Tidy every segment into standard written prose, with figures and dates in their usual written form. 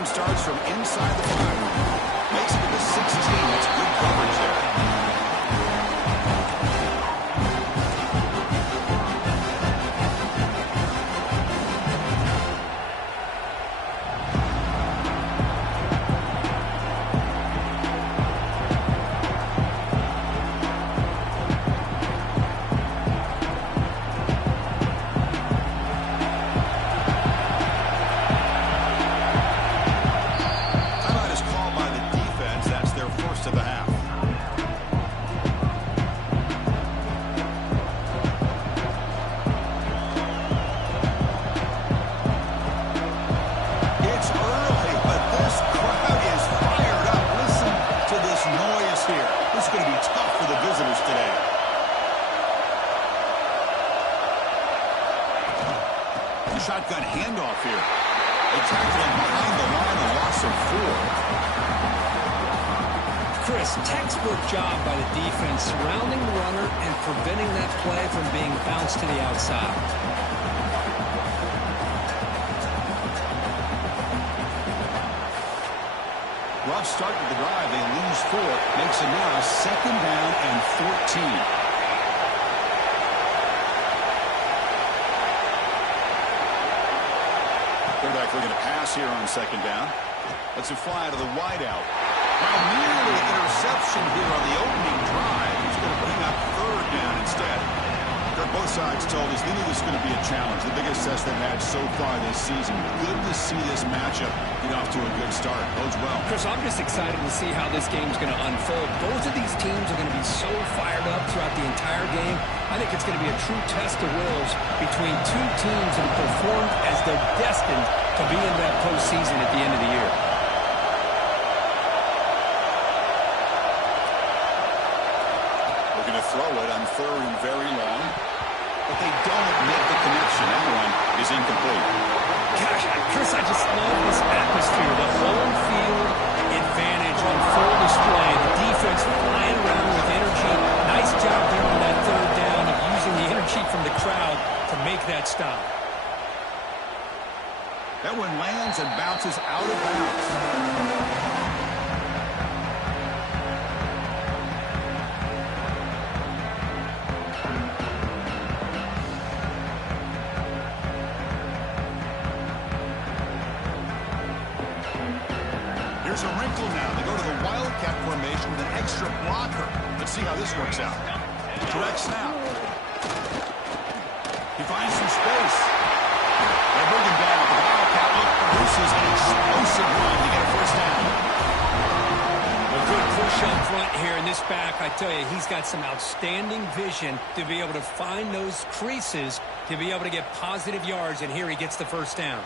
return starts from inside the 5. Makes it to the 16. That's good coverage there. Shotgun handoff here. They tackle him behind the line, a loss of 4. Chris, textbook job by the defense surrounding the runner and preventing that play from being bounced to the outside. Rough start to the drive. They lose 4. Makes it now 2nd down and 14. Looking to pass here on 2nd down. Lets it fly to the wideout. Now nearly interception here on the opening drive. He's going to bring up 3rd down instead. Both sides told us they knew this was going to be a challenge. The biggest test they've had so far this season. Good to see this matchup get off to a good start. Bodes well. Chris, I'm just excited to see how this game's going to unfold. Both of these teams are going to be so fired up throughout the entire game. I think it's going to be a true test of wills between two teams that have performed as they're destined to be in that postseason at the end of the year. Looking to throw it on 3rd and very long. But they don't make the connection. That one is incomplete. Gosh, Chris, I just love this atmosphere. The home field advantage on full display. The defense flying around with energy. Nice job there on that 3rd down of using the energy from the crowd to make that stop. That one lands and bounces out of bounds. Here's a wrinkle now. They go to the Wildcat formation with an extra blocker. Let's see how this works out. Direct snap. He finds some space. They bring him down. The Wildcat look produces an explosive run to get a 1st down. A good push up front here in this back. I tell you, he's got some outstanding vision to be able to find those creases, to be able to get positive yards, and here he gets the 1st down.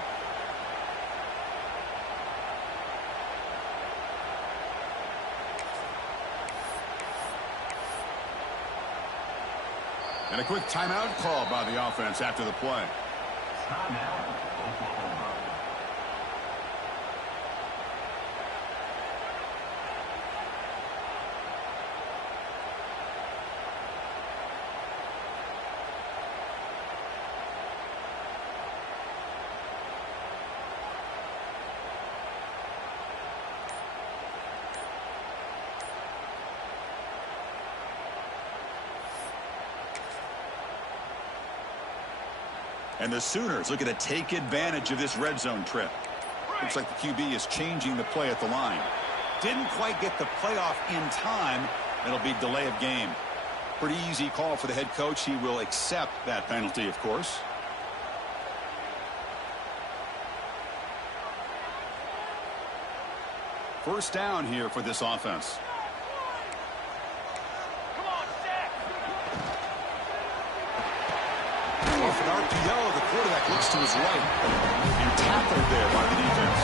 And a quick timeout call by the offense after the play. Timeout. And the Sooners looking to take advantage of this red zone trip. Looks like the QB is changing the play at the line. Didn't quite get the playoff in time. It'll be delay of game. Pretty easy call for the head coach. He will accept that penalty, of course. First down here for this offense. Off an RPO, the quarterback looks to his right and tackled there by the defense.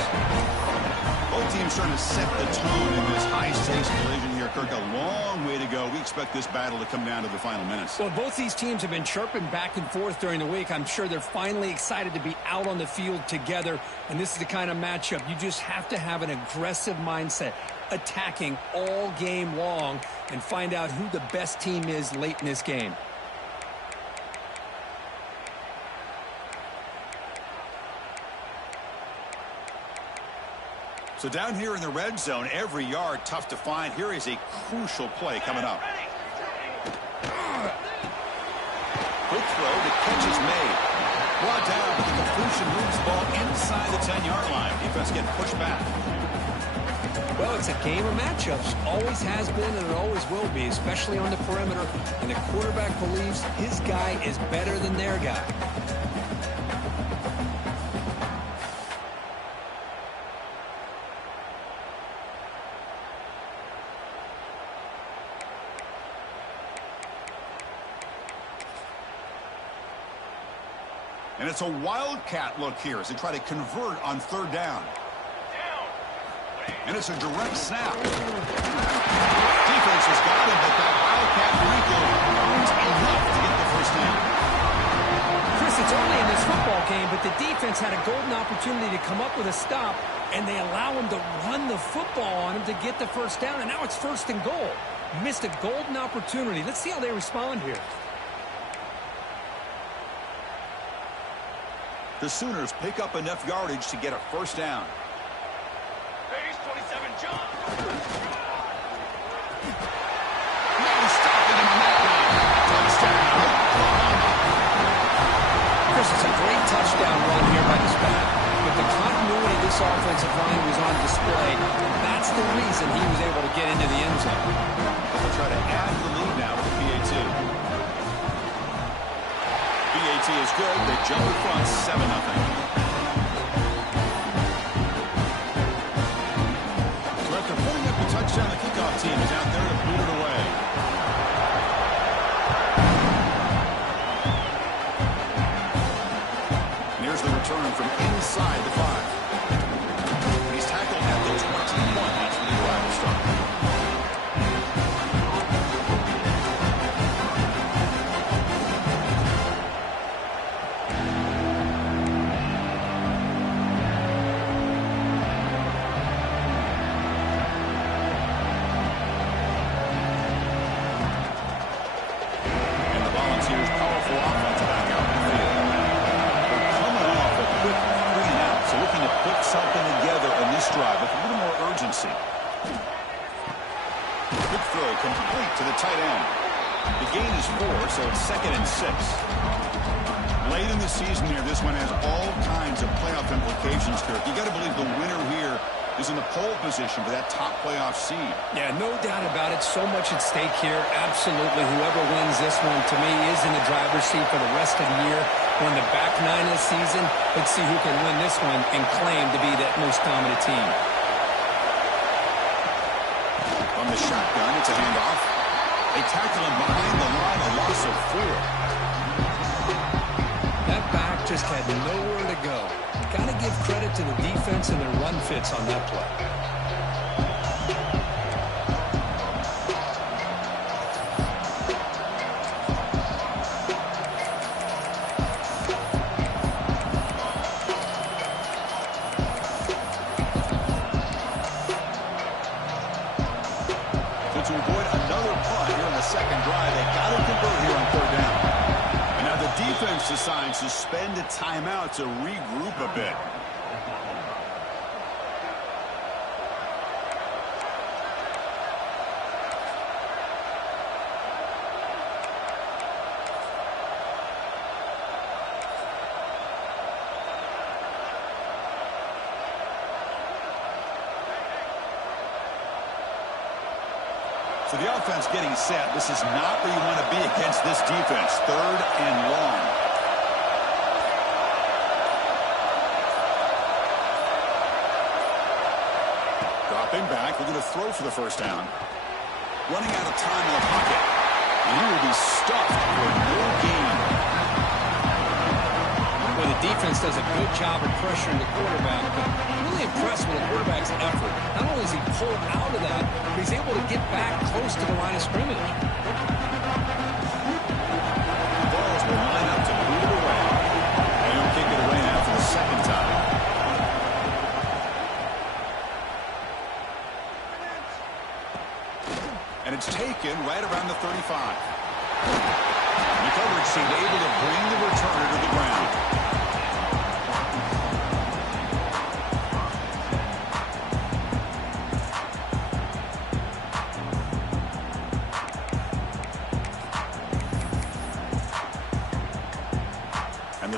Both teams trying to set the tone in this high-stakes collision here. Kirk, a long way to go. We expect this battle to come down to the final minutes. Well, both these teams have been chirping back and forth during the week. I'm sure they're finally excited to be out on the field together, and this is the kind of matchup you just have to have an aggressive mindset, attacking all game long, and find out who the best team is late in this game. So down here in the red zone, every yard tough to find. Here is a crucial play coming up. Quick throw, the catch is made. Brought down, but the completion moves the ball inside the 10-yard line. Defense getting pushed back. Well, it's a game of matchups. Always has been and it always will be, especially on the perimeter. And the quarterback believes his guy is better than their guy. And it's a wildcat look here as they try to convert on third down. And it's a direct snap. Defense has got him, but that wildcat wrinkle earns enough to get the first down. Chris, it's early in this football game, but the defense had a golden opportunity to come up with a stop, and they allow him to run the football on him to get the first down, and now it's first and goal. Missed a golden opportunity. Let's see how they respond here. The Sooners pick up enough yardage to get a first down. Base 27, John. No stopping him on that one. Touchdown. Chris, it's a great touchdown run here by this back. But the continuity of this offensive line was on display. That's the reason he was able to get into the end zone. They'll try to add to the lead now with the PAT. PAT is good. They jump in front 7-0. So after putting up the touchdown, the kickoff team is out there to boot it away. And here's the return from inside the 5. He's tackled at the 21. That's when the drive will start. Something together in this drive with a little more urgency. Good throw, complete to the tight end. The gain is 4, so it's 2nd and 6. Late in the season here, this one has all kinds of playoff implications, Kirk. You got to believe the winner here is in the pole position for that top playoff seed. Yeah, no doubt about it. So much at stake here. Absolutely. Whoever wins this one, to me, is in the driver's seat for the rest of the year. We're in the back 9 of the season. Let's see who can win this one and claim to be that most dominant team. On the shotgun, it's a handoff. They tackle him behind the line, a loss of 4. That back just had nowhere to go. Got to give credit to the defense and their run fits on that play. To avoid another punt here in the second drive, they got to convert here on third down. And now the defense decides to spend a timeout to regroup a bit. So the offense getting set. This is not where you want to be against this defense. 3rd and long. Dropping back, looking to throw for the first down. Running out of time in the pocket. And he will be stuffed for no gain. Well, the defense does a good job of pressuring the quarterback, but I'm really impressed with the quarterback's effort. Not only is he pulled out of that, but he's able to get back close to the line of scrimmage. The balls will line up to move it away. And he'll kick it away now for the second time. And it's taken right around the 35. The coverage seemed able to bring the returner to the ground.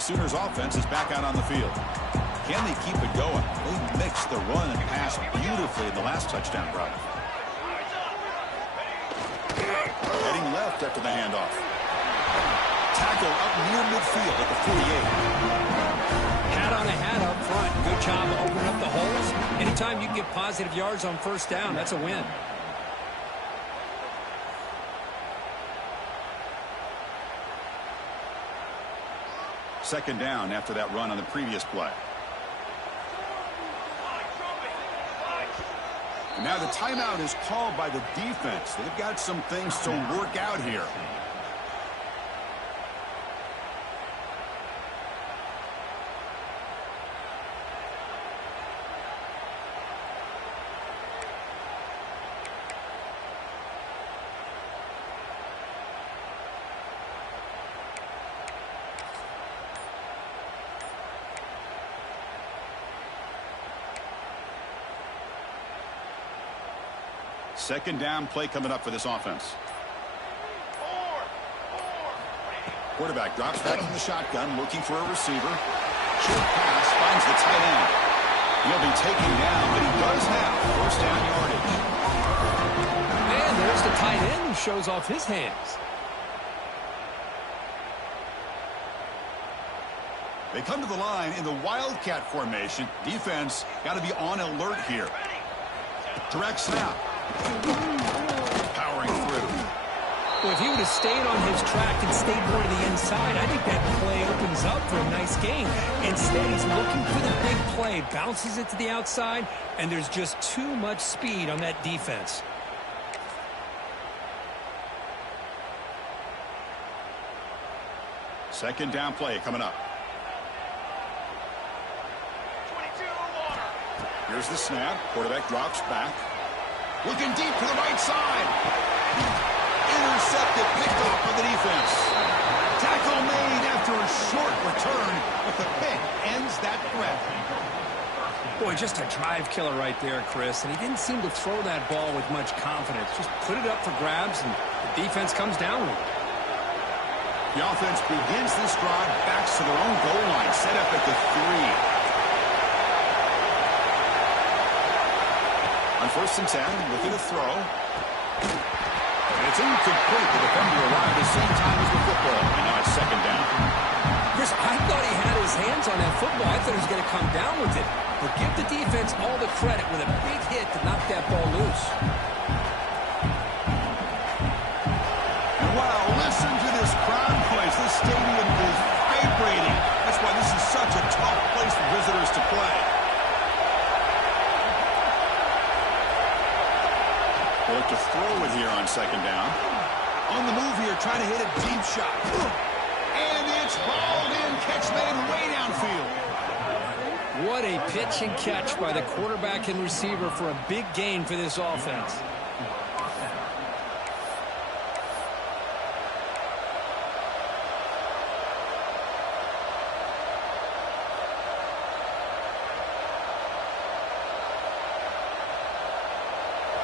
Sooners offense is back out on the field. Can they keep it going? They mixed the run and pass beautifully in the last touchdown drive. Heading left after the handoff. Tackle up near midfield at the 48. Hat on a hat up front. Good job opening up the holes. Anytime you can get positive yards on first down, that's a win. Second down after that run on the previous play. And now the timeout is called by the defense. They've got some things to work out here. Second down play coming up for this offense. Quarterback drops back in the shotgun, looking for a receiver. Short pass finds the tight end. He'll be taken down, but he does have first down yardage. And there's the tight end who shows off his hands. They come to the line in the Wildcat formation. Defense got to be on alert here. Direct snap. Powering through. Well, if he would have stayed on his track and stayed more to the inside, I think that play opens up for a nice game. Instead, he's looking for the big play, bounces it to the outside, and there's just too much speed on that defense. Second down play coming up. Here's the snap. Quarterback drops back. Looking deep to the right side. Intercepted, picked off by the defense. Tackle made after a short return, but the pick ends that threat. Boy, just a drive killer right there, Chris. And he didn't seem to throw that ball with much confidence. Just put it up for grabs, and the defense comes down with it. The offense begins this drive, backs to their own goal line, set up at the 3. On 1st and 10, looking to throw. And it's incomplete. The defender arrived at the same time as the football. And now it's second down. Chris, I thought he had his hands on that football. I thought he was going to come down with it. But give the defense all the credit with a big hit to knock that ball loose. And wow, listen to this crowd noise. This stadium is vibrating. That's why this is such a tough place for visitors to play. Look to throw it here on second down. On the move here, trying to hit a deep shot. And it's hauled in. Catch made way downfield. What a pitch and catch by the quarterback and receiver for a big gain for this offense.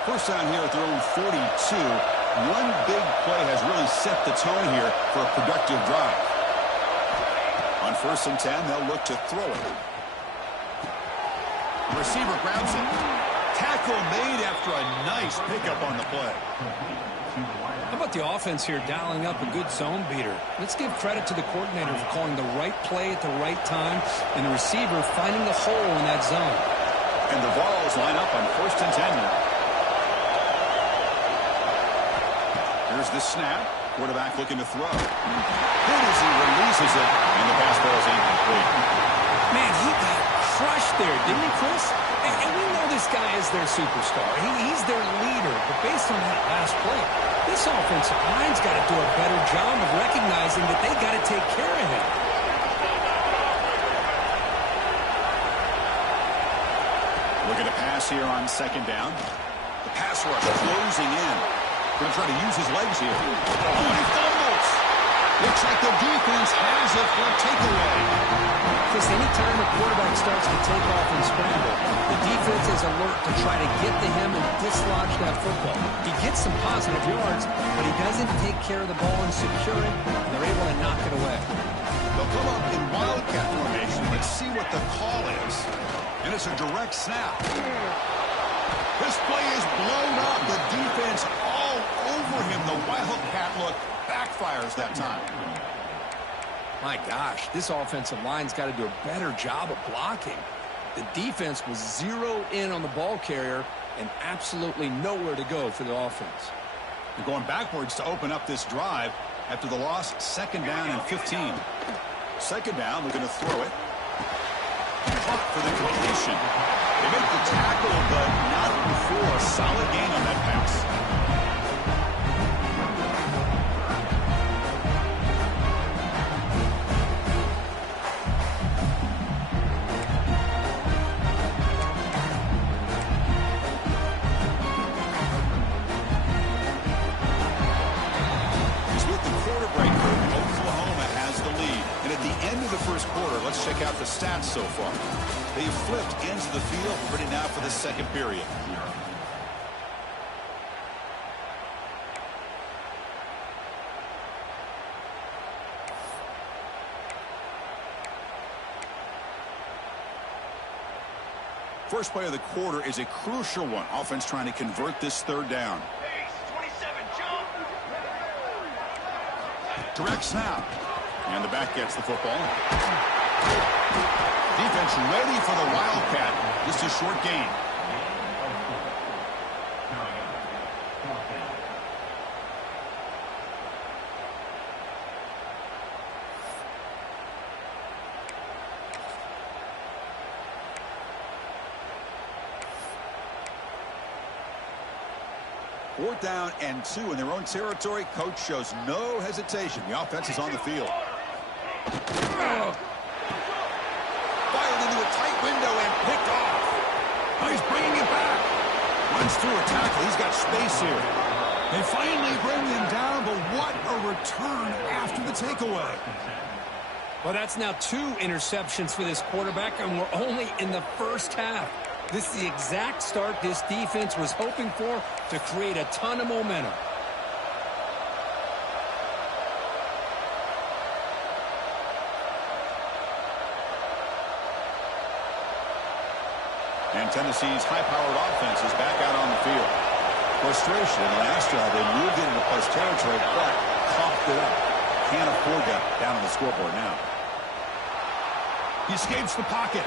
First down here at their own 42. One big play has really set the tone here for a productive drive. On 1st and 10, they'll look to throw it. The receiver grabs it. Tackle made after a nice pickup on the play. How about the offense here dialing up a good zone beater? Let's give credit to the coordinator for calling the right play at the right time and the receiver finding the hole in that zone. And the balls line up on 1st and 10 now. Here's the snap. Quarterback looking to throw. Good as he releases it, and the pass ball is incomplete. Man, he got crushed there, didn't he, Chris? And we know this guy is their superstar. He's their leader. But based on that last play, this offensive line's got to do a better job of recognizing that they got to take care of him. Looking to pass here on second down. The pass rush closing in. Going to try to use his legs here. Oh, he fumbles. Looks like the defense has it for a takeaway. Chris, anytime the quarterback starts to take off and scramble, the defense is alert to try to get to him and dislodge that football. He gets some positive yards, but he doesn't take care of the ball and secure it, and they're able to knock it away. The They'll come up in wildcat formation. Let's see what the call is. And it's a direct snap. This play is blown up. The defense all over him. The wildcat look backfires that time. My gosh, this offensive line's got to do a better job of blocking. The defense was zeroed in on the ball carrier and absolutely nowhere to go for the offense. They're going backwards to open up this drive after the loss. 2nd down and 15. 2nd down, looking to throw it. Caught for the completion. They make the tackle, but not before a solid gain on that pass. Let's check out the stats so far. They've flipped ends of the field, ready now for the 2nd period. First play of the quarter is a crucial one. Offense trying to convert this 3rd down. Direct snap. And the back gets the football. Defense ready for the wildcat. Just a short gain. Fourth down and 2 in their own territory. Coach shows no hesitation. The offense is on the field. Fired into a tight window and picked off. Oh, he's bringing it back. Runs through a tackle. He's got space here. They finally bring him down, but what a return after the takeaway. Well, that's now 2 interceptions for this quarterback, and we're only in the first half. This is the exact start this defense was hoping for to create a ton of momentum. And Tennessee's high-powered offense is back out on the field. Frustration in the last drive. They moved into plus territory, but coughed it up. Can't afford that down on the scoreboard now. He escapes the pocket.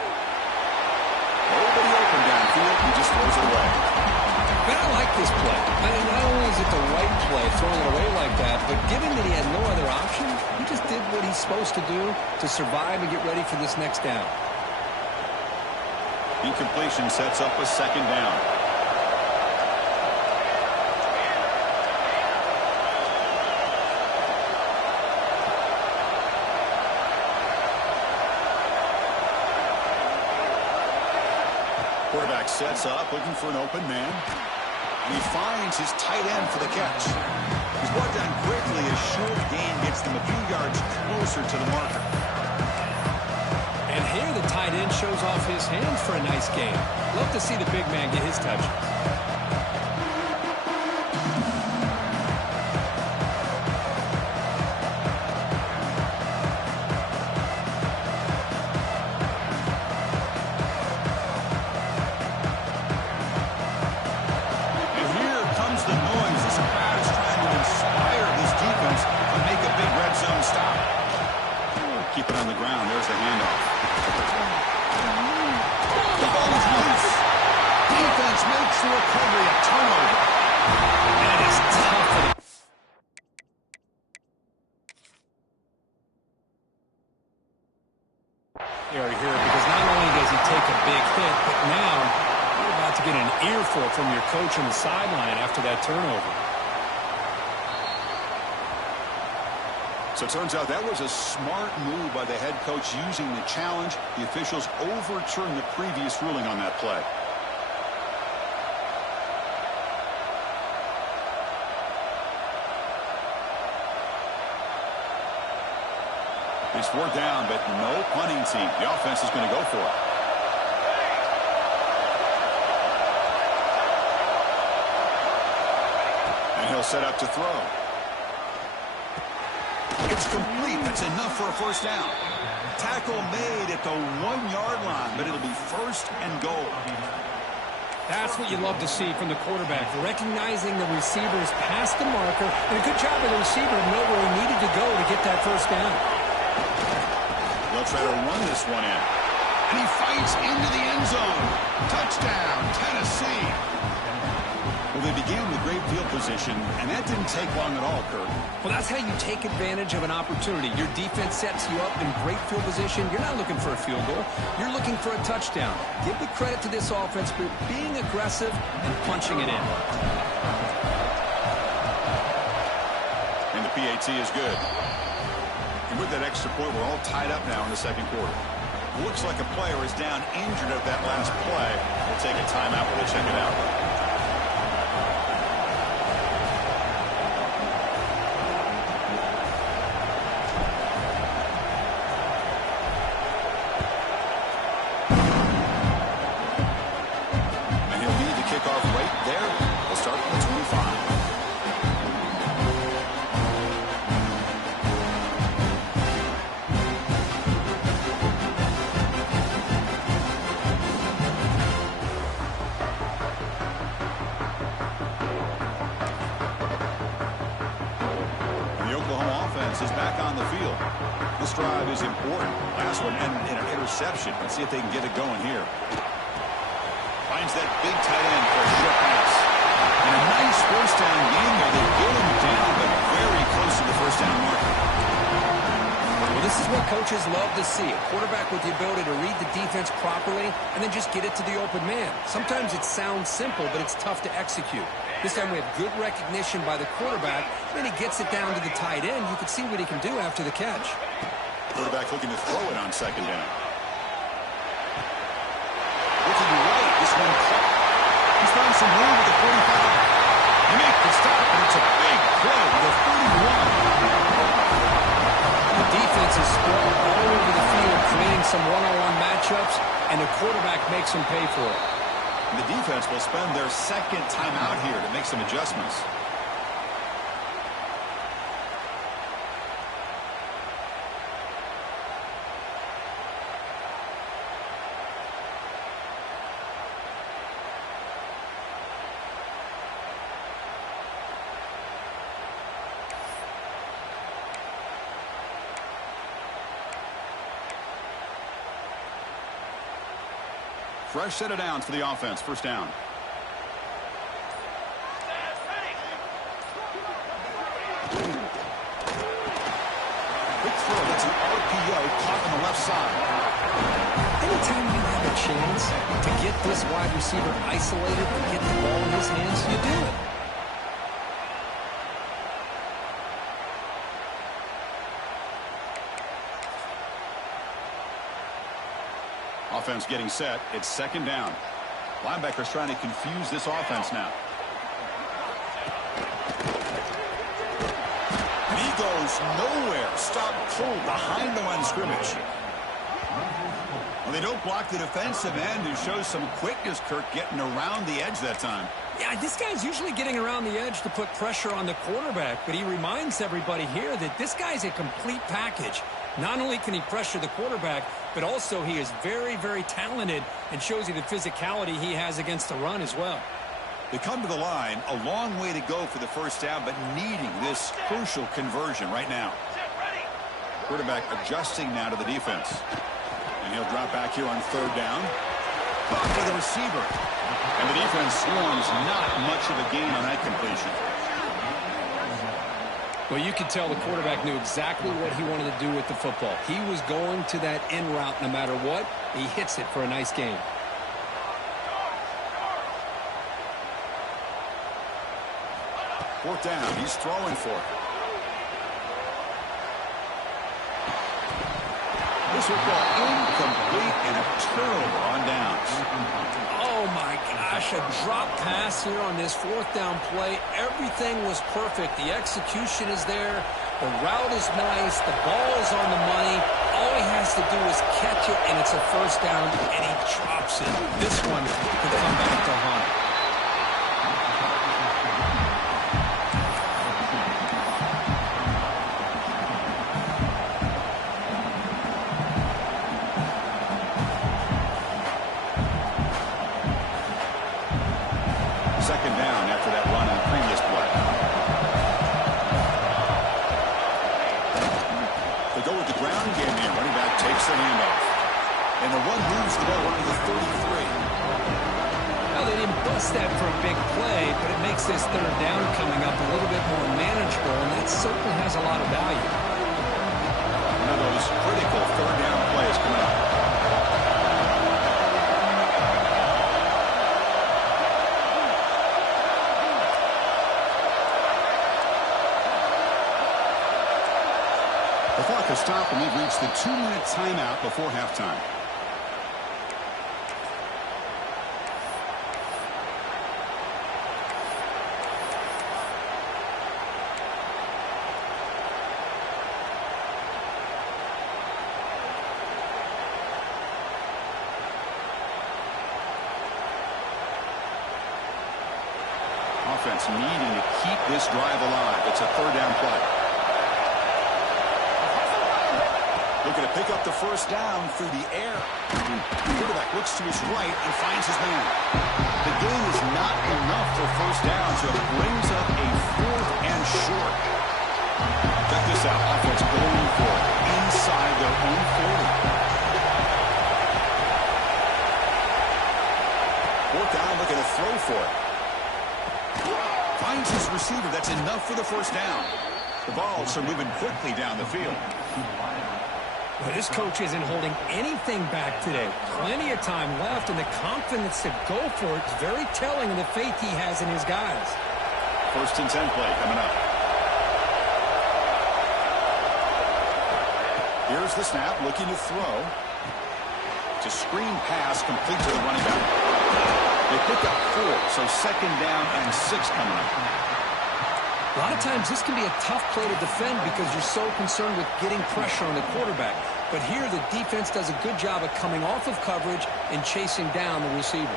Nobody open downfield. He just throws it away. But I like this play. I mean, not only is it the right play, throwing it away like that, but given that he had no other option, he just did what he's supposed to do to survive and get ready for this next down. Incompletion sets up a 2nd down. Quarterback sets up, looking for an open man. And he finds his tight end for the catch. He's brought down quickly. A short gain gets them a few yards closer to the marker. And here the tight end shows off his hands for a nice game. Love to see the big man get his touches. And here comes the noise. This crowd is trying to inspire this defense to make a big red zone stop. Keep it on the ground. There's the handoff. The ball is loose. Defense makes the recovery a turnover. That is tough for the... Here, because not only does he take a big hit, but now you're about to get an earful from your coach on the sideline after that turnover. So it turns out that was a smart move by the head coach using the challenge. The officials overturned the previous ruling on that play. It's 4th down, but no punting team. The offense is going to go for it. And he'll set up to throw. It's complete That's enough for a first down. Tackle made at the 1-yard line, but it'll be first and goal. That's what you love to see from the quarterback, recognizing the receivers past the marker, and a good job of the receiver to know where he needed to go to get that first down. They'll try to run this one in. And he fights into the end zone. Touchdown, Tennessee. Well, they began with great field position, and that didn't take long at all, Kurt. Well, that's how you take advantage of an opportunity. Your defense sets you up in great field position. You're not looking for a field goal. You're looking for a touchdown. Give the credit to this offense for being aggressive and punching it in. And the PAT is good. And with that extra point, we're all tied up now in the second quarter. Looks like a player is down injured at that last play. We'll take a timeout while they check it out. Is back on the field. This drive is important. Last one ended in an interception. Let's see if they can get it going here. Finds that big tight end for a short pass. And a nice first down game there. They get him down, but very close to the first down mark. Well, this is what coaches love to see. A quarterback with the ability to read the defense properly and then just get it to the open man. Sometimes it sounds simple, but it's tough to execute. This time we have good recognition by the quarterback. Then he gets it down to the tight end. You can see what he can do after the catch. Quarterback looking to throw it on second down. Looking right. This one caught. He's found some room at the 45. He makes the stop, and it's a big play to the 31. The defense is spread all over the field, creating some one-on-one matchups, and the quarterback makes them pay for it. The defense will spend their second time out here to make some adjustments. Fresh set of downs for the offense. First down. Quick throw. That's an RPO caught on the left side. Anytime you have a chance to get this wide receiver isolated and get the ball in his hands, you do it. Offense getting set. It's second down. Linebackers trying to confuse this offense now. And he goes nowhere. Stop cold behind the line of scrimmage. Well, they don't block the defensive end, who shows some quickness, Kirk, getting around the edge that time. Yeah, this guy's usually getting around the edge to put pressure on the quarterback, but he reminds everybody here that this guy's a complete package. Not only can he pressure the quarterback, but also he is very, very talented and shows you the physicality he has against the run as well. They come to the line, a long way to go for the first down, but needing this crucial conversion right now. Quarterback adjusting now to the defense. And he'll drop back here on third down. Caught by the receiver. And the defense swarms not much of a gain on that completion. Well, you could tell the quarterback knew exactly what he wanted to do with the football. He was going to that in route no matter what. He hits it for a nice gain. Fourth down. He's throwing for it. This will go incomplete and a turnover on downs. Oh, my gosh. A drop pass here on this fourth down play. Everything was perfect. The execution is there. The route is nice. The ball is on the money. All he has to do is catch it, and it's a first down, and he drops it. This one could come back to haunt him. second down after that run in the previous play. They go with the ground game here. Running back takes the handoff. And the run moves the ball under the 33. Now, they didn't bust that for a big play, but it makes this third down coming up a little bit more manageable, and that certainly has a lot of value. One of those critical third down plays coming up. The clock has stopped, and we've reached the 2-minute timeout before halftime. Offense needing to keep this drive alive. It's a third down play. Looking to pick up the first down through the air. The quarterback looks to his right and finds his man. The gain is not enough for first down, so it brings up a 4th and short. Check this out. Offense going for it inside their own 40. 4th down, looking to throw for it. Finds his receiver. That's enough for the first down. The Vols are moving quickly down the field. Well, this coach isn't holding anything back today. Plenty of time left, and the confidence to go for it is very telling of the faith he has in his guys. 1st and 10 play coming up. Here's the snap, looking to throw. It's a screen pass complete to the running back. They pick up 4, so second down and 6 coming up. A lot of times this can be a tough play to defend because you're so concerned with getting pressure on the quarterback. But here the defense does a good job of coming off of coverage and chasing down the receiver.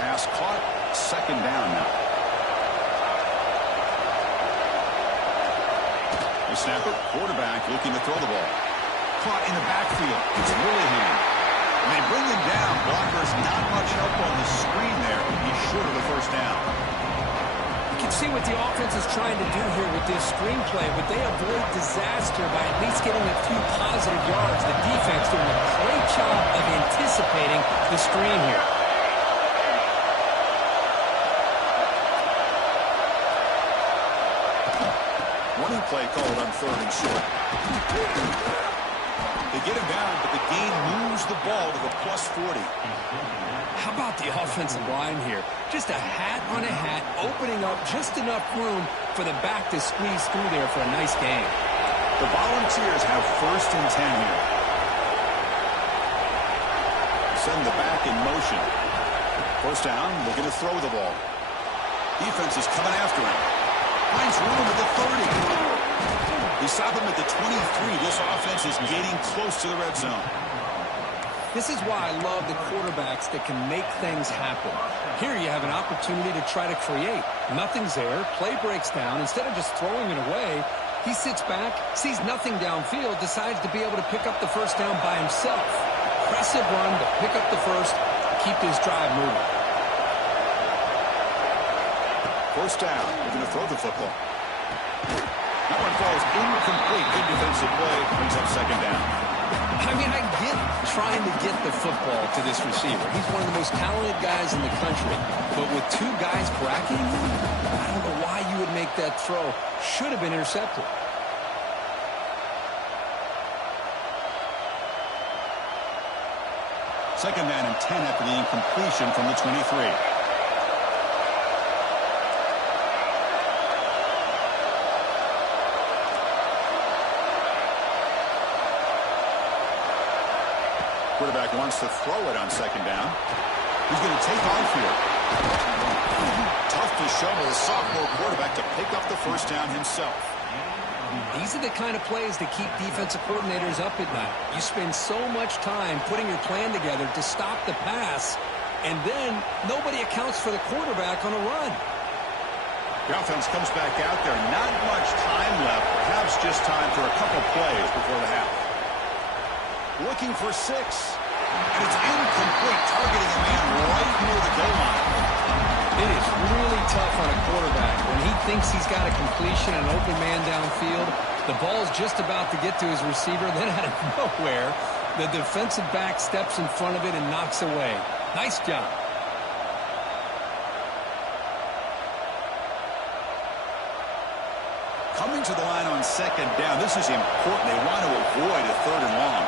Pass caught, second down now. The snapper, quarterback looking to throw the ball. Caught in the backfield. It's Willingham. And they bring him down. Blockers not much help on the screen there. He's short of the first down. You can see what the offense is trying to do here with this screenplay, but they avoid disaster by at least getting a few positive yards. The defense doing a great job of anticipating the screen here. Running play called on 3rd and short. They get him down, but the gain moves the ball to the plus 40. How about the offensive line here? Just a hat on a hat, opening up just enough room for the back to squeeze through there for a nice gain. The Volunteers have 1st and 10 here. Send the back in motion. First down, looking to throw the ball. Defense is coming after him. Finds room at the 30. They stop him at the 23. This offense is getting close to the red zone. This is why I love the quarterbacks that can make things happen. Here you have an opportunity to try to create. Nothing's there. Play breaks down. Instead of just throwing it away, he sits back, sees nothing downfield, decides to be able to pick up the first down by himself. Impressive run to pick up the first, keep this drive moving. First down. We're going to throw the football. That one falls incomplete. Good defensive play. Brings up second down. I mean, I get trying to get the football to this receiver. He's one of the most talented guys in the country. But with 2 guys bracketing him, I don't know why you would make that throw. Should have been intercepted. Second down and 10 after the incompletion from the 23. Quarterback wants to throw it on second down. He's going to take off here. Tough to shovel the sophomore quarterback to pick up the first down himself. These are the kind of plays that keep defensive coordinators up at night. You spend so much time putting your plan together to stop the pass, and then nobody accounts for the quarterback on a run. The offense comes back out there. Not much time left. Perhaps just time for a couple plays before the half. looking for 6. And it's incomplete, targeting a man right near the goal line. It is really tough on a quarterback when he thinks he's got a completion and an open man downfield. The ball's just about to get to his receiver. Then out of nowhere, the defensive back steps in front of it and knocks away. Nice job. Coming to the line on 2nd down. This is important. They want to avoid a 3rd and long.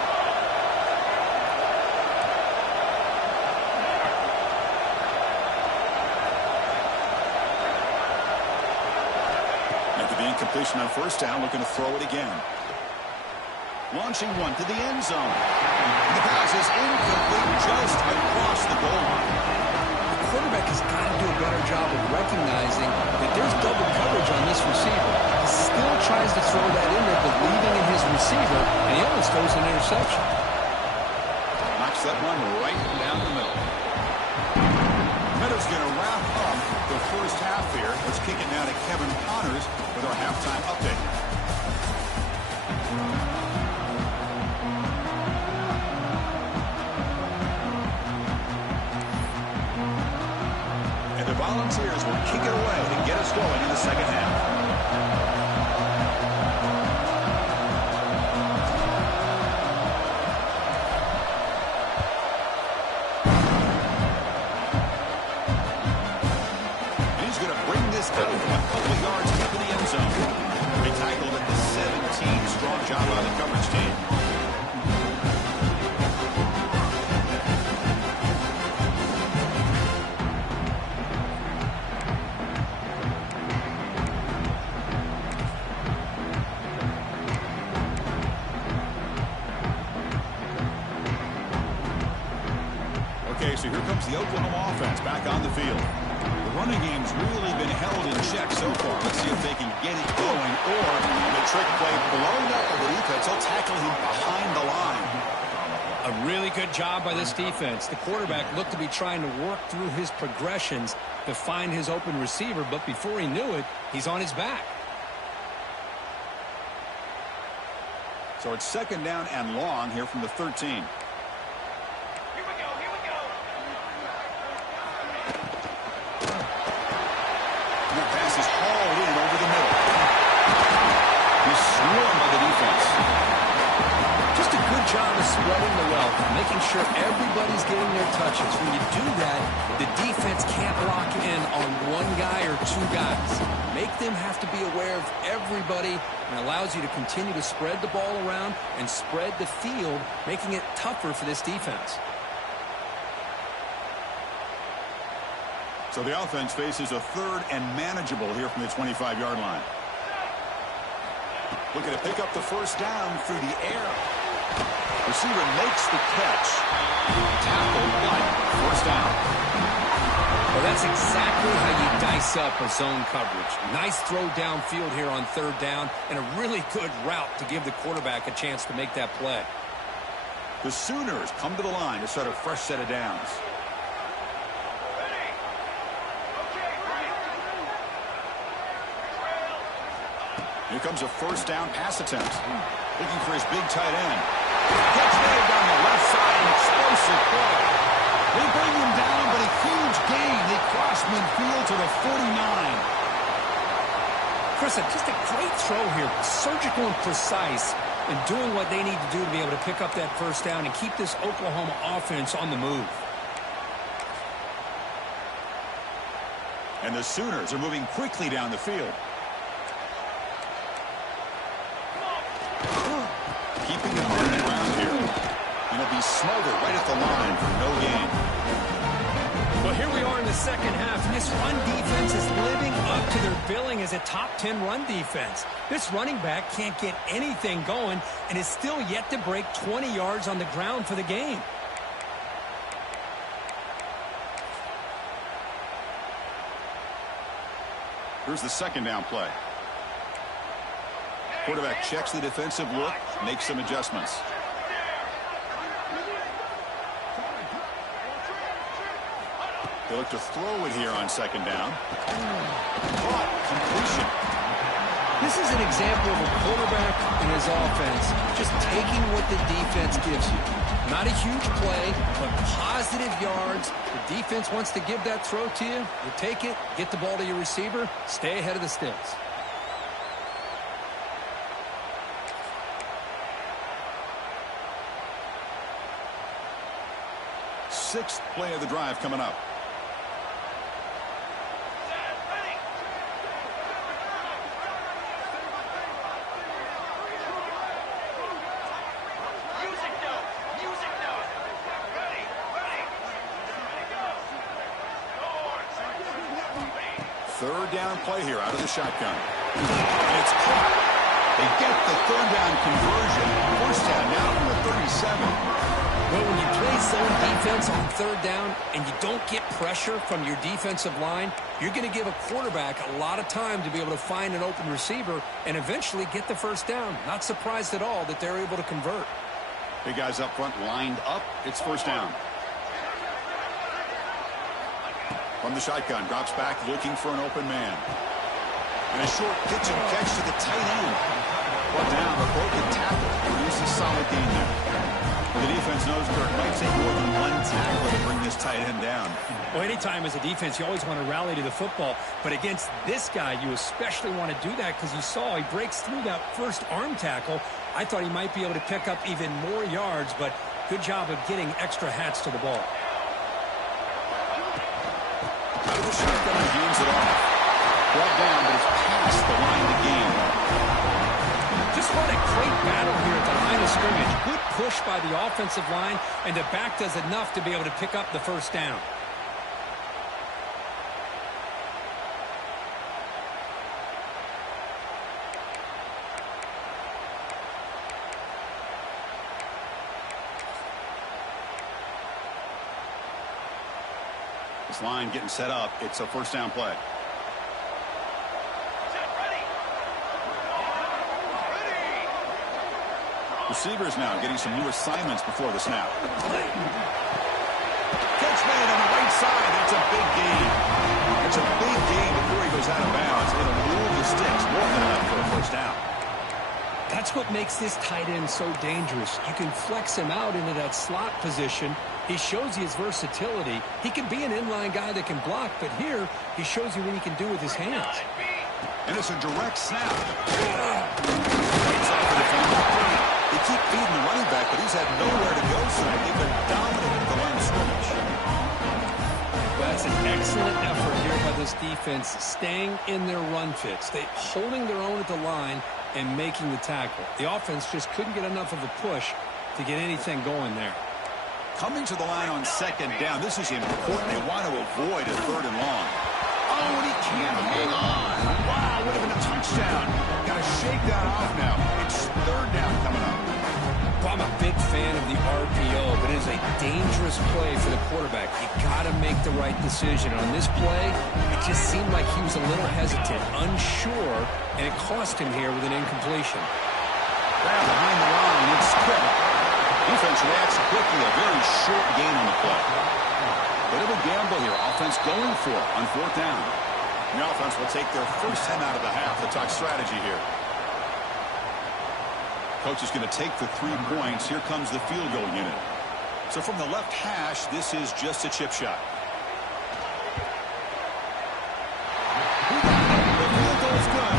After the incompletion on 1st down, looking to throw it again. Launching one to the end zone. The pass is incomplete just across the goal line. The quarterback has got to do a better job of recognizing that there's double coverage on this receiver. He still tries to throw that in there, believing in his receiver, and he almost throws an interception. Knocks that one right down the middle. Meadows going to wrap up the first half here. Let's kick it now to Kevin Connors with our halftime update. And the Volunteers will kick it away to get us going in the second half. Out a couple yards into the end zone. They tackled at the 17. Strong job by the coverage team. Okay, so here comes the Oklahoma offense back on the field. The running game's really been held in check so far. Let's see if they can get it going, or the trick play blown up by the defense. They'll tackle him behind the line. A really good job by this defense. The quarterback looked to be trying to work through his progressions to find his open receiver, but before he knew it, he's on his back. So it's 2nd down and long here from the 13. Job of spreading the wealth, making sure everybody's getting their touches. When you do that, the defense can't lock in on one guy or 2 guys. Make them have to be aware of everybody, and allows you to continue to spread the ball around and spread the field, making it tougher for this defense. So the offense faces a 3rd and manageable here from the 25-yard line. Looking to pick up the 1st down through the air. Receiver makes the catch. Tackle, but 1st down. Well, that's exactly how you dice up a zone coverage. Nice throw downfield here on 3rd down, and a really good route to give the quarterback a chance to make that play. The Sooners come to the line to start a fresh set of downs. Here comes a 1st down pass attempt. Looking for his big tight end. Catch made down the left side, an explosive play. They bring him down, but a huge gain. They cross midfield to the 49. Chris, just a great throw here. Surgical and precise, and doing what they need to do to be able to pick up that 1st down and keep this Oklahoma offense on the move. And the Sooners are moving quickly down the field. Keeping him on the ground here. And he'll be smothered right at the line for no gain. Well, here we are in the second half, and this run defense is living up to their billing as a top 10 run defense. This running back can't get anything going and is still yet to break 20 yards on the ground for the game. Here's the 2nd down play. Quarterback checks the defensive look, makes some adjustments. They look to throw it here on 2nd down. Caught, completion. This is an example of a quarterback and his offense just taking what the defense gives you. Not a huge play, but positive yards. The defense wants to give that throw to you. You take it, get the ball to your receiver, stay ahead of the sticks. Sixth play of the drive coming up. Third down play here out of the shotgun. And it's caught. They get the third down conversion. First down now from the 37. Well, when you play zone defense on third down and you don't get pressure from your defensive line, you're going to give a quarterback a lot of time to be able to find an open receiver and eventually get the first down. Not surprised at all that they're able to convert. Big guys up front lined up. It's first down. From the shotgun, drops back looking for an open man. And a short pitch and catch to the tight end. Brought down, a broken tackle. Produces solid gain there. The defense knows it might take more than one tackle to bring this tight end down. Well, anytime as a defense, you always want to rally to the football. But against this guy, you especially want to do that because you saw he breaks through that first arm tackle. I thought he might be able to pick up even more yards, but good job of getting extra hats to the ball. Out of the shotgun, he hands it off. Brought down, but it's past the line to gain. Just what a great battle here at the line of scrimmage. Good push by the offensive line, and the back does enough to be able to pick up the first down. This line getting set up. It's a first down play. Receivers now getting some new assignments before the snap. Catch made on the right side. That's a big gain. It's a big gain before he goes out of bounds. It'll move the sticks more than enough for a first down. That's what makes this tight end so dangerous. You can flex him out into that slot position. He shows you his versatility. He can be an inline guy that can block, but here he shows you what he can do with his hands. And it's a direct snap. It's off the defender. They keep feeding the running back, but he's had nowhere to go tonight. They've been dominant at the line of scrimmage. That's an excellent effort here by this defense, staying in their run fits. They holding their own at the line and making the tackle. The offense just couldn't get enough of a push to get anything going there. Coming to the line on second down. This is important. They want to avoid a third and long. Oh, and he can't hang on. Wow, would have been a touchdown. Got to shake that off now. It's third down coming up. Well, I'm a big fan of the RPO, but it is a dangerous play for the quarterback. You got to make the right decision. On this play, it just seemed like he was a little hesitant, unsure, and it cost him here with an incompletion. Grab behind the line. It's quick. Defense reacts quickly. A very short gain on the play. Bit of a gamble here. Offense going for it on fourth down. The offense will take their first 10 out of the half. The talk strategy here. Coach is going to take the 3 points. Here comes the field goal unit. So from the left hash, this is just a chip shot. The field goal is good.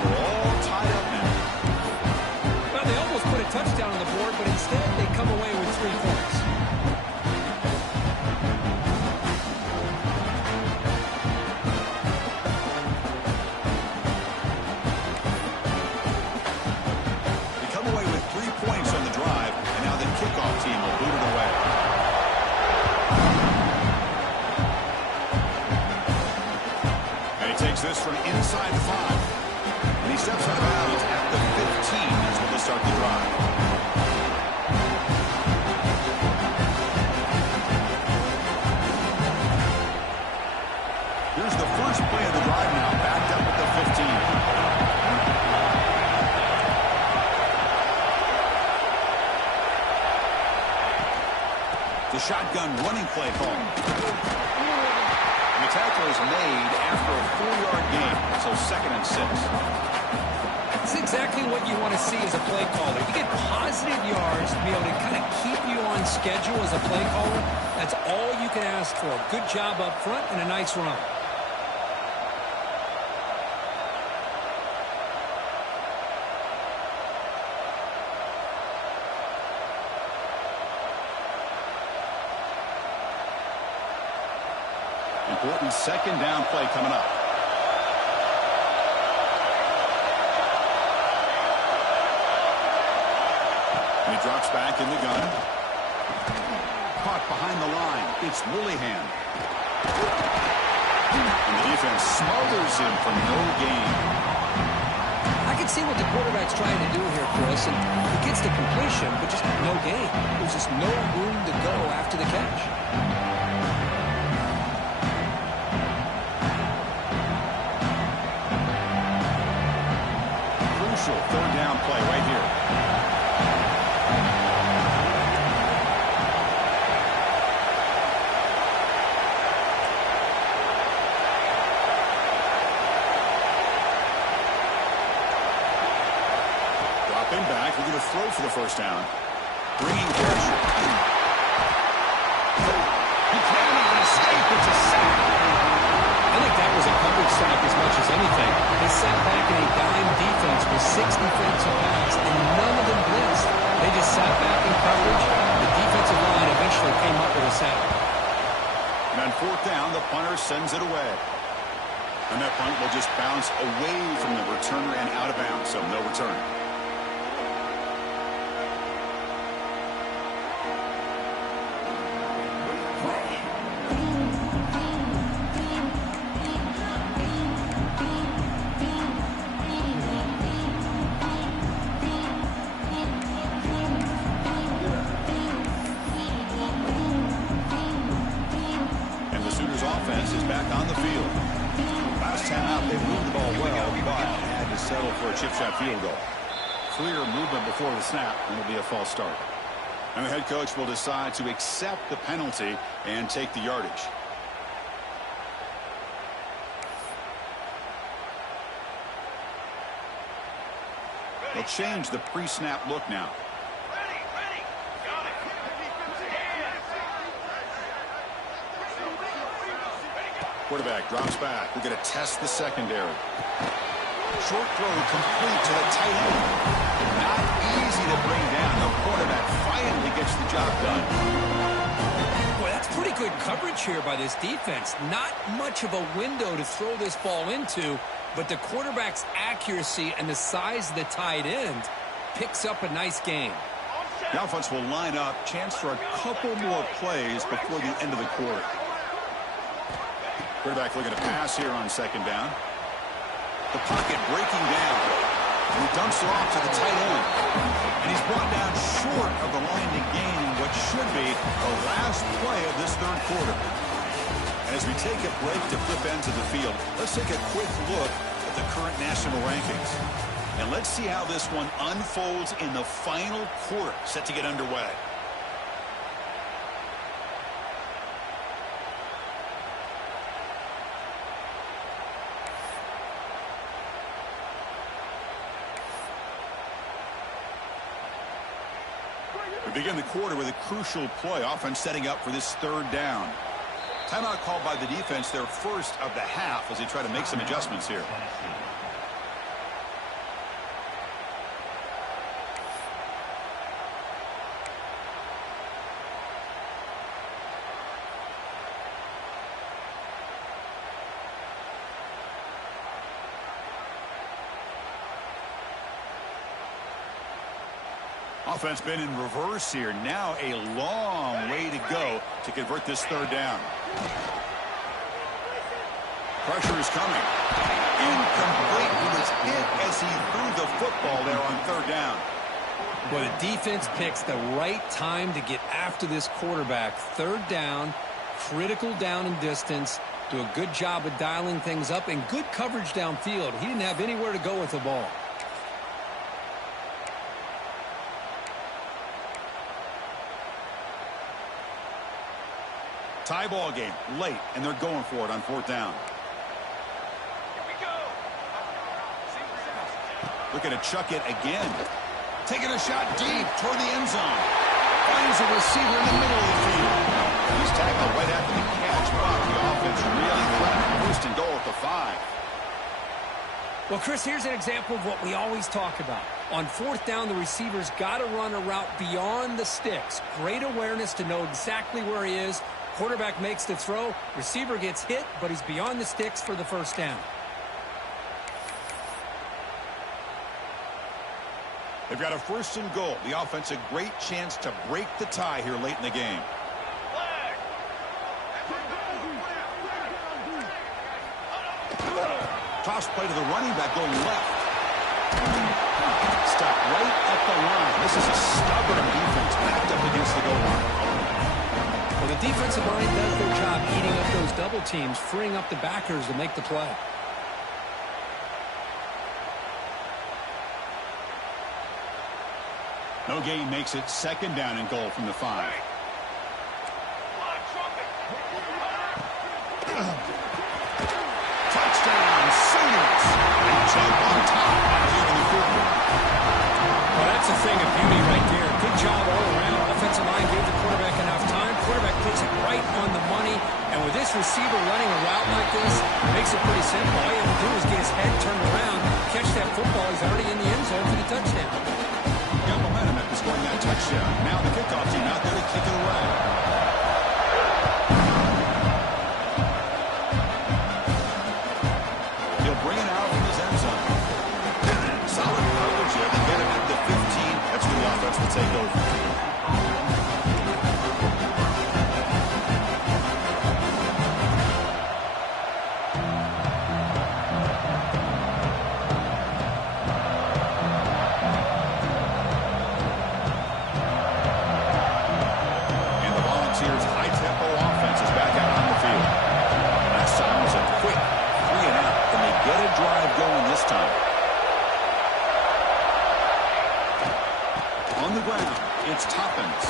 We're all tied up now. Well, they almost put a touchdown on the board, but instead they come away with 3 points. This from inside the 5. And he steps out of bounds at the 15 as we'll start the drive. Here's the first play of the drive now, backed up at the 15. The shotgun running play call. The tackle is made after a 4-yard gain, so 2nd and 6. That's exactly what you want to see as a play caller. You get positive yards to be able to kind of keep you on schedule as a play caller. That's all you can ask for. Good job up front and a nice run. Important 2nd down play coming up. And he drops back in the gun. Caught behind the line. It's Willihan. And the defense smothers him for no gain. I can see what the quarterback's trying to do here, Chris, and he gets the completion, but just no gain. There's just no room to go after the catch. Crucial 3rd down play right here. Dropping back, we're going to throw for the 1st down. Bringing pressure. He cannot escape. It's a sack. I think that was a coverage sack as much as anything. They sat back in a dime defense with 6 defensive backs, and none of them blitzed. They just sat back in coverage. The defensive line eventually came up with a sack. And on 4th down, the punter sends it away. And that punt will just bounce away from the returner and out of bounds, so no return. Offense is back on the field. Last time out, they moved the ball well, but had to settle for a chip shot field goal. Clear movement before the snap, and it'll be a false start. And the head coach will decide to accept the penalty and take the yardage. They'll change the pre-snap look now. Quarterback drops back. We're going to test the secondary. Short throw complete to the tight end. Not easy to bring down. The quarterback finally gets the job done. Boy, that's pretty good coverage here by this defense. Not much of a window to throw this ball into, but the quarterback's accuracy and the size of the tight end picks up a nice game. The offense will line up. Chance for a couple more plays before the end of the quarter. Quarterback looking to pass here on 2nd down. The pocket breaking down. And he dumps it off to the tight end. And he's brought down short of the line to gain what should be the last play of this 3rd quarter. And as we take a break to flip ends of the field, let's take a quick look at the current national rankings. And let's see how this one unfolds in the final quarter set to get underway. We begin the quarter with a crucial play. Offense setting up for this 3rd down. Timeout called by the defense, their first of the half, as they try to make some adjustments here. Offense been in reverse here. Now a long way to go to convert this 3rd down. Pressure is coming. Incomplete. He was hit as he threw the football there on 3rd down. Well, the defense picks the right time to get after this quarterback. 3rd down, critical down and distance. Do a good job of dialing things up and good coverage downfield. He didn't have anywhere to go with the ball. Tie ball game late, and they're going for it on 4th down. Here we go. Looking to chuck it again. Taking a shot deep toward the end zone. Finds a receiver in the middle of the field. He's tackled right after the catch, but the offense really threatened 1st and goal at the 5. Well, Chris, here's an example of what we always talk about. On 4th down, the receiver's got to run a route beyond the sticks. Great awareness to know exactly where he is. Quarterback makes the throw. Receiver gets hit, but he's beyond the sticks for the 1st down. They've got a 1st and goal. The offense a great chance to break the tie here late in the game. Toss play to the running back going left. Stop right at the line. This is a stubborn defense backed up against the goal line. Well, the defensive line does their job eating up those double teams, freeing up the backers to make the play. No gain makes it 2nd down and goal from the 5. Touchdown, Sooners. They jump on top and lead in the field goal. Well, that's a thing of beauty right there. Good job all around. Offensive line gave the quarterback enough time. Quarterback puts it right on the money. And with this receiver running a route like this, it makes it pretty simple. All you have to do is get his head turned around, catch that football. He's already in the end zone for the touchdown. Got momentum after scoring that touchdown. Now the kickoff team out there to kick it away. He'll bring it out from his end zone. Solid coverage here. They get him at the 15. That's when the offense will take over. It's Toppins.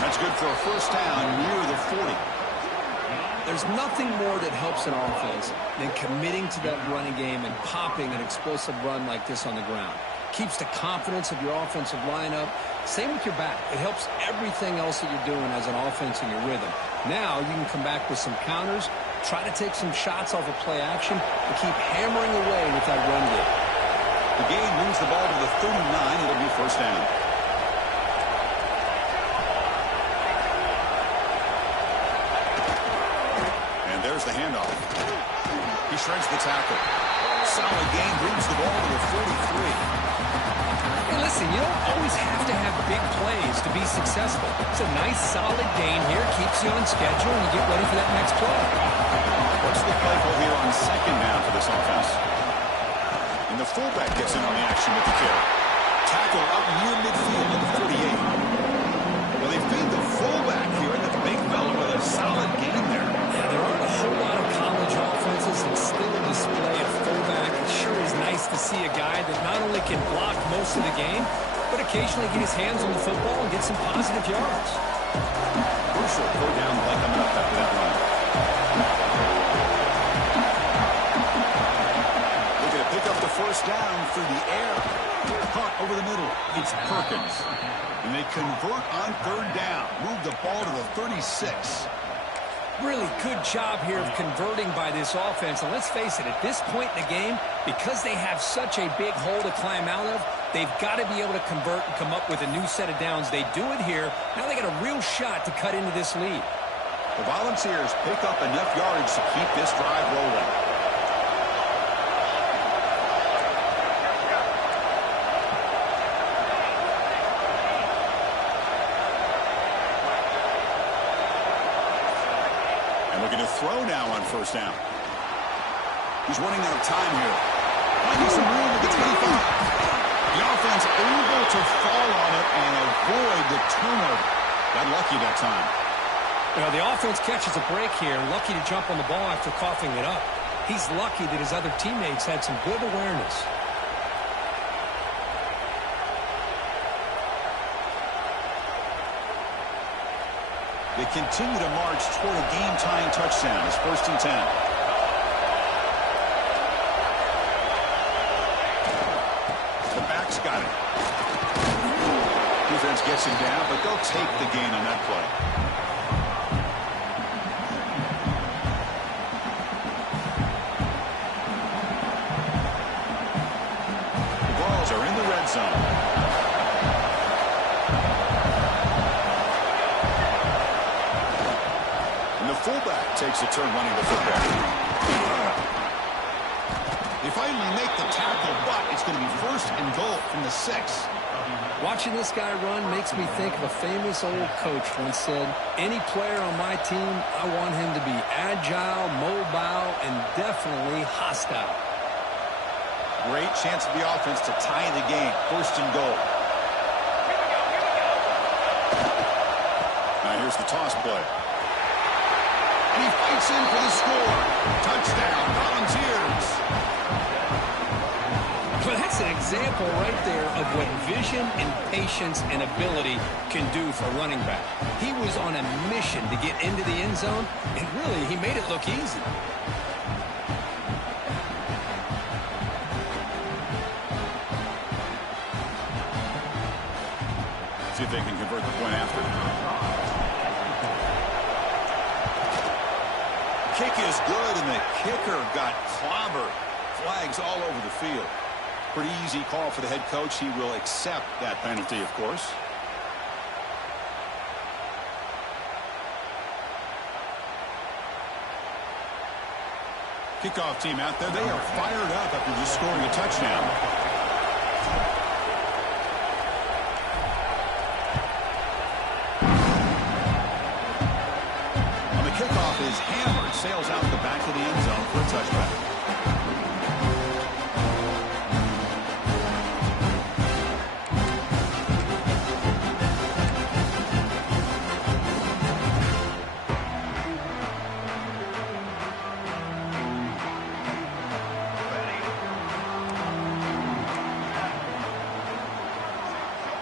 That's good for a 1st down near the 40. There's nothing more that helps an offense than committing to that running game and popping an explosive run like this on the ground. Keeps the confidence of your offensive lineup. Same with your back. It helps everything else that you're doing as an offense in your rhythm. Now you can come back with some counters, try to take some shots off of play action, and keep hammering away with that run game. The game moves the ball to the 39. It'll be 1st down. And there's the handoff. He shreds the tackle. Solid gain, brings the ball to the 43. Hey, listen, you don't always have to have big plays to be successful. It's a nice, solid gain here. Keeps you on schedule, and you get ready for that next play. What's the play call here on 2nd down for this offense? And the fullback gets in on the action with the carry. Tackle up near midfield at the 48. Well, they feed the fullback here, and that's a big fella with a solid gain there. Yeah, there aren't a whole lot of college offenses that still display a fullback. It sure is nice to see a guy that not only can block most of the game, but occasionally get his hands on the football and get some positive yards. Crucial third down play coming up after that run. Pick up the 1st down through the air. Caught over the middle. It's Perkins. And they convert on 3rd down. Move the ball to the 36. Really good job here of converting by this offense. And let's face it, at this point in the game, because they have such a big hole to climb out of, they've got to be able to convert and come up with a new set of downs. They do it here. Now they got a real shot to cut into this lead. The Volunteers pick up enough yardage to keep this drive rolling. Looking to throw now on 1st down. He's running out of time here. Finding some room at the 25. The offense able to fall on it and avoid the turnover. Got lucky that time. You know, the offense catches a break here. Lucky to jump on the ball after coughing it up. He's lucky that his other teammates had some good awareness. They continue to march toward a game-tying touchdown. It's 1st and 10. The back's got it. Defense gets him down, but they'll take the gain on that play. The Balls are in the red zone. And the fullback takes a turn running the football. They finally make the tackle, but it's going to be 1st and goal from the 6. Watching this guy run makes me think of a famous old coach once said, any player on my team, I want him to be agile, mobile, and definitely hostile. Great chance for the offense to tie the game. 1st and goal. Now here's the toss play. And he fights in for the score. Touchdown, Volunteers. Well, that's an example right there of what vision and patience and ability can do for a running back. He was on a mission to get into the end zone, and really, he made it look easy. See if they can convert the point after. Kick is good, and the kicker got clobbered. Flags all over the field. Pretty easy call for the head coach. He will accept that penalty, of course. Kickoff team out there. They are fired up after just scoring a touchdown. On the kickoff is hammered. Sails out the back of the end zone for a touchback.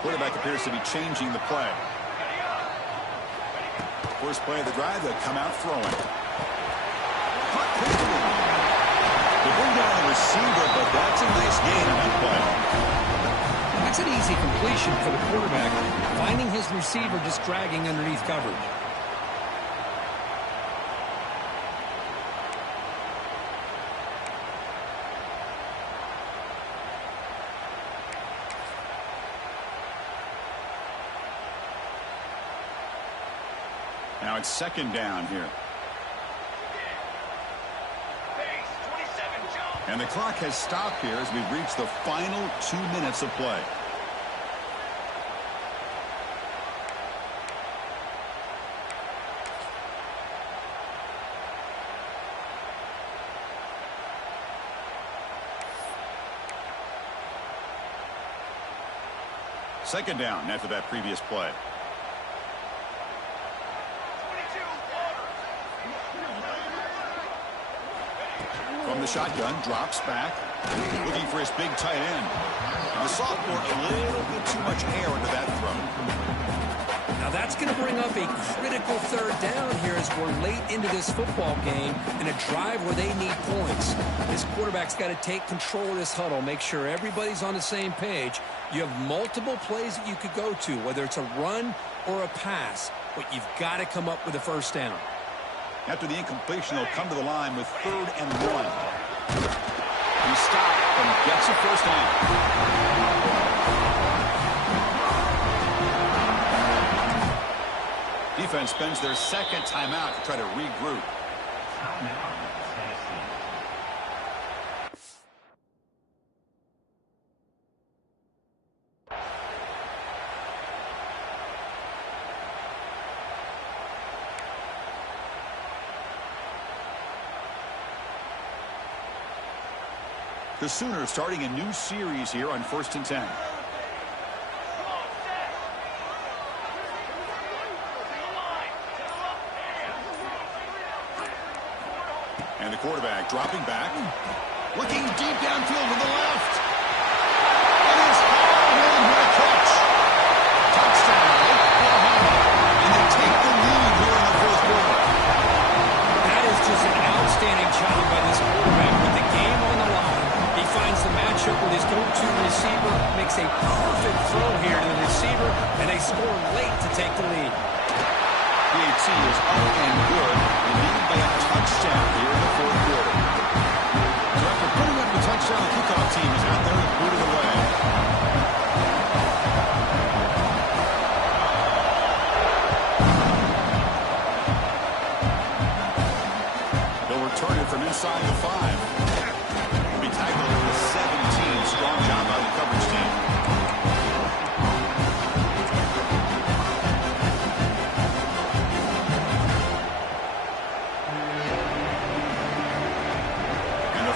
Quarterback appears to be changing the play. First play of the drive, they'll come out throwing. Caught quickly. They bring down the receiver, but that's a nice gain on that play. That's an easy completion for the quarterback, finding his receiver just dragging underneath coverage. Now it's 2nd down here. And the clock has stopped here as we've reached the final 2 minutes of play. Second down after that previous play. From the shotgun, drops back, looking for his big tight end. And the sophomore, a little bit too much air into that throw. Now that's going to bring up a critical 3rd down here as we're late into this football game in a drive where they need points. This quarterback's got to take control of this huddle, make sure everybody's on the same page. You have multiple plays that you could go to, whether it's a run or a pass, but you've got to come up with a 1st down. After the incompletion, they'll come to the line with 3rd and 1. He stopped and gets a 1st down. Defense spends their 2nd timeout to try to regroup. The Sooners starting a new series here on 1st and 10. And the quarterback dropping back. Looking deep downfield to the left. And it's Hall. What a catch. Touchdown, Oklahoma. And they take the lead throw here to the receiver, and they score late to take the lead. PAT is up and good. They lead by a touchdown here in the fourth quarter. So after putting up the touchdown, the kickoff team is out there to boot it away. They'll return it from inside the 5. Will be tackled at the 17. Strong job by the coverage team.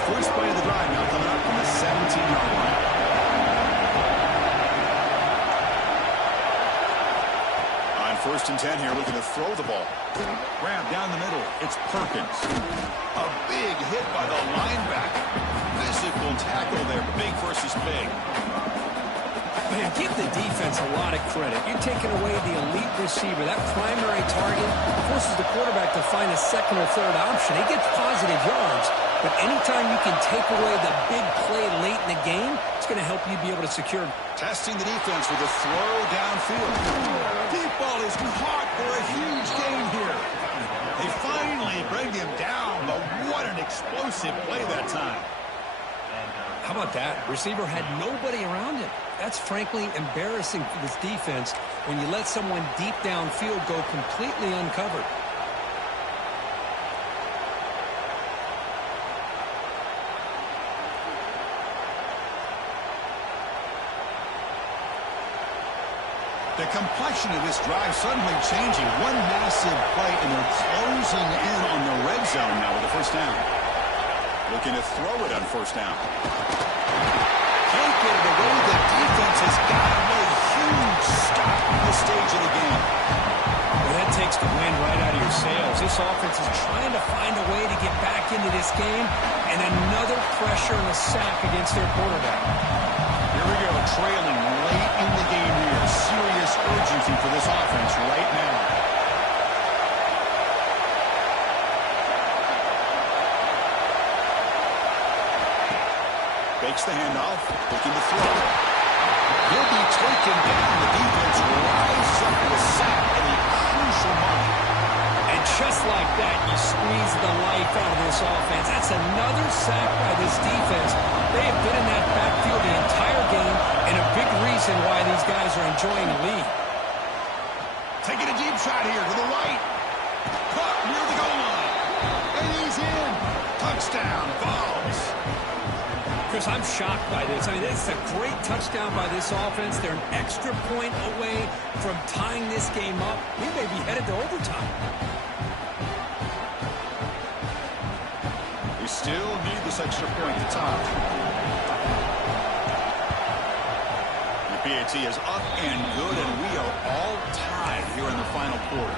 First play of the drive now coming up from the 17-yard line. On 1st and 10 here, looking to throw the ball. Grab down the middle. It's Perkins. A big hit by the linebacker. Physical tackle there. Big versus big. Man, give the defense a lot of credit. You're taking away the elite receiver. That primary target forces the quarterback to find a second or third option. He gets positive yards. But anytime you can take away the big play late in the game, it's going to help you be able to secure. Testing the defense with a throw downfield. Deep ball is caught for a huge gain here. They finally bring him down, but what an explosive play that time. How about that? Receiver had nobody around him. That's frankly embarrassing for this defense when you let someone deep downfield go completely uncovered. The complexion of this drive suddenly changing. One massive play, and they're closing in on the red zone now with the first down. Looking to throw it on first down. Can't get it away. The defense has got to make a huge stop at this stage of the game. Well, that takes the wind right out of your sails. This offense is trying to find a way to get back into this game, and another pressure and a sack against their quarterback. Here we go, trailing late in the game here. Serious urgency for this offense right now. Fakes the handoff, looking to throw. He'll be taken down. The defense rises up with a sack at a crucial moment. And just like that, you squeeze the life out of this offense. That's another sack by this defense. They have been in that backfield the entire game, and a big reason why these guys are enjoying the lead. Taking a deep shot here to the right. Caught near the goal line. And he's in. Touchdown, Vols. Chris, I'm shocked by this. I mean, this is a great touchdown by this offense. They're an extra point away from tying this game up. We may be headed to overtime. We still need this extra point to tie. The PAT is up and good, and we are all tied here in the final quarter.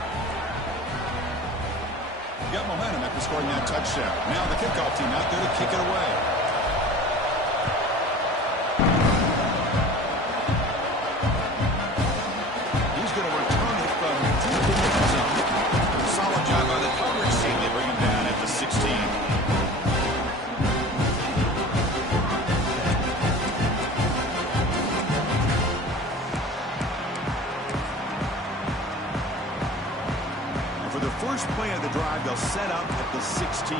Got momentum after scoring that touchdown. Now the kickoff team out there to kick it away. First play of the drive, they'll set up at the 16.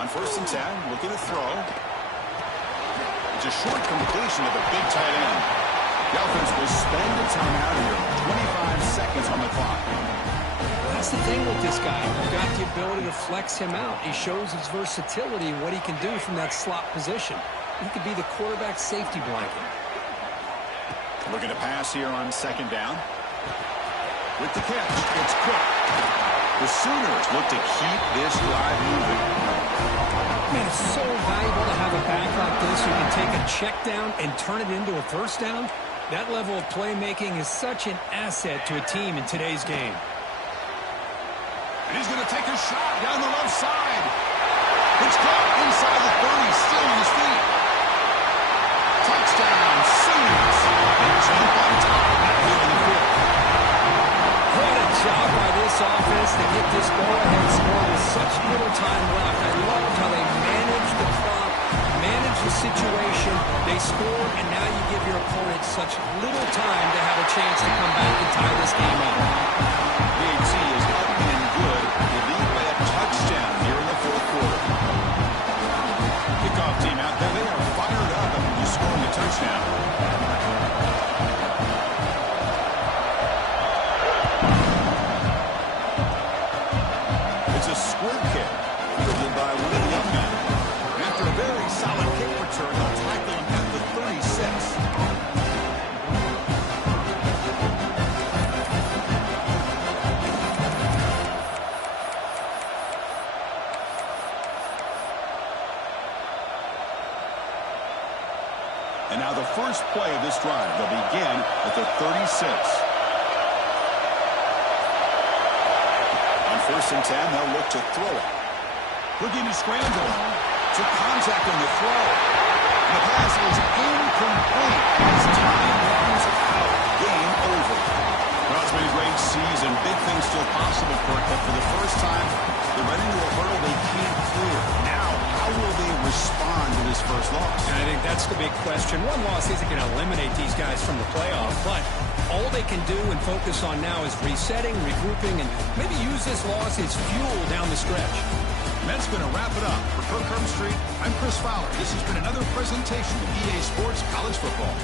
On 1st and 10, looking to throw. It's a short completion of the big tight end. The offense will spend a timeout here. 25 seconds on the clock. That's the thing with this guy. You've got the ability to flex him out. He shows his versatility and what he can do from that slot position. He could be the quarterback safety blanket. Looking to pass here on 2nd down. With the catch, it's Cook. The Sooners look to keep this drive moving. Man, it's so valuable to have a back like this who can take a check down and turn it into a first down. That level of playmaking is such an asset to a team in today's game. And he's going to take a shot down the left side. It's caught inside the 30, still on his feet. Touchdown, Sooners. And jump on top out here in the field. What a job by this offense to get this go-ahead score with such little time left. I love how they manage the clock, manage the situation, They score, and now you give your opponent such little time to have a chance to come back and tie this game up. BAT is up and good. They lead by a touchdown here in the fourth quarter. Kickoff team out there. They are fired up after just scoring a touchdown. It's a square kick fielded by one of the young men. After a very solid kick return, they'll tackle him at the 36. And now the first play of this drive. They'll begin at the 36. On 1st and 10, they'll look to throw it. Looking to scramble. Took contact on the throw. And the pass is incomplete as time runs out. Game over. Well, it's been a great season. Big things still possible for it, but for the first time, they're running into a hurdle they can't clear. Now, how will they respond to this first loss? And I think that's the big question. One loss isn't going to eliminate these guys from the playoff, but all they can do and focus on now is resetting, regrouping, and maybe use this loss as fuel down the stretch. And that's going to wrap it up. For Kirk Street, I'm Chris Fowler. This has been another presentation of EA Sports College Football.